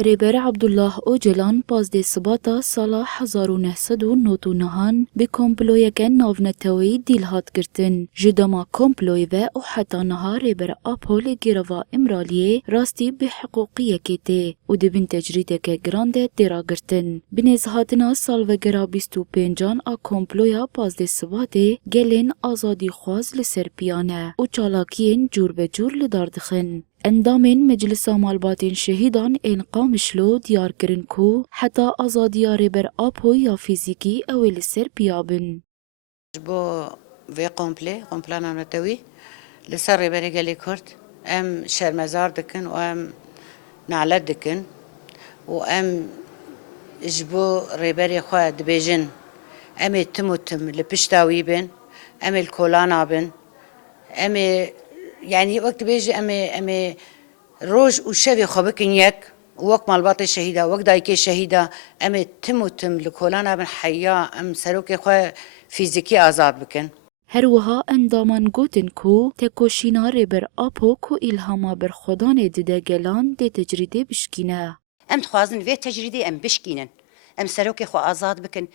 ريبر عبدالله اوجلان پازده سباتا سالا 1999 به کمپلویکن ناونتوی دیل هات گرتن. جدما کمپلوی و او حتی نها ريبر آپول گیروا امرالیه راستی به حقوقیه کته و دبین تجریده که گرانده دیرا گرتن. بنزهاتنا سالوگرا 25 آ کمپلویا پازده سباته گلین آزادی خواز لسر پیانه و چالاکین جور به جور لداردخن. اندامین مجلس مالباتین شهیدان این قامشلو دیار کرن کو حتی آزادیا ريبر آپو یا فیزیکی اویل سر بیابن. بو في قمبلانا نتوي لسر ريبري قالي كرت ام شرمزار دكن وام نعلت دكن وام جبو ريبري خوا دبيجن امي تموتم لبشتاوي بن امي الكولانا بن امي يعني وقت بيجي امي روج وشبي خبكن يك وقت مالباطي شهيدة وقت دايكي شهيدة امي تموتم لكولانا بن حيا ام سروكي خوا فيزيكي آزاد بكن. هروها اندامان گوتن کو تکوشینا ريبر آپو کو الهاما بر خودان دیده گلان دی تجریده بشکینه. ام تخوازن في تجريدي ام بشكينن ام سروكي خو آزاد بكن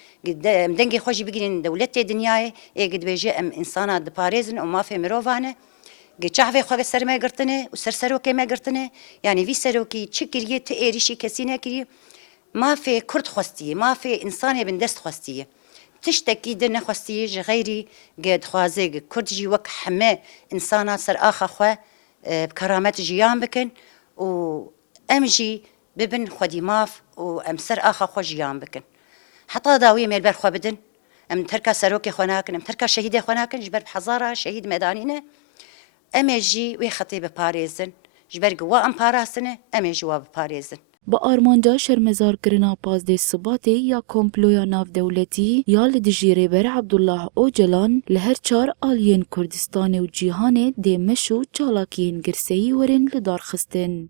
ام دنگي خوشي بگيرين دولتي دنياي قد بيجي ام انسانا دباريزن وما في مروفانه قد شعفي خو سر ما قرتنه وسر سروكي ما قرتنه يعني في سروكي تشكريه تقريشي كسينه كري ما في كرد خوستيه ما في انساني بندست خوستيه تشتكي دنا خوستيه غيري قد خوازي كرد جي وك حما انسانا سر اخا خو بكرامات جيان بكن و امجي ببن خودي ماف وامسر اخا خو جيان بكن حتى داويه ميل بر خو بدن ام تركا سروكي خناكن ام تركا شهيده خناكن جبر بحزاره شهيد ميدانينه امجي وي خطيبه باريزن جبر قوا ام باراسنه امجي وا باريزن با آرمانجا شرمزار کرنا پازده سباته یا کمپلویا ناف دولتی یا لدجی ريبر عبدالله اوجلان لهر چار آلین کردستان و جیهان دی مشو چالاکین گرسهی ورن لدار خستن.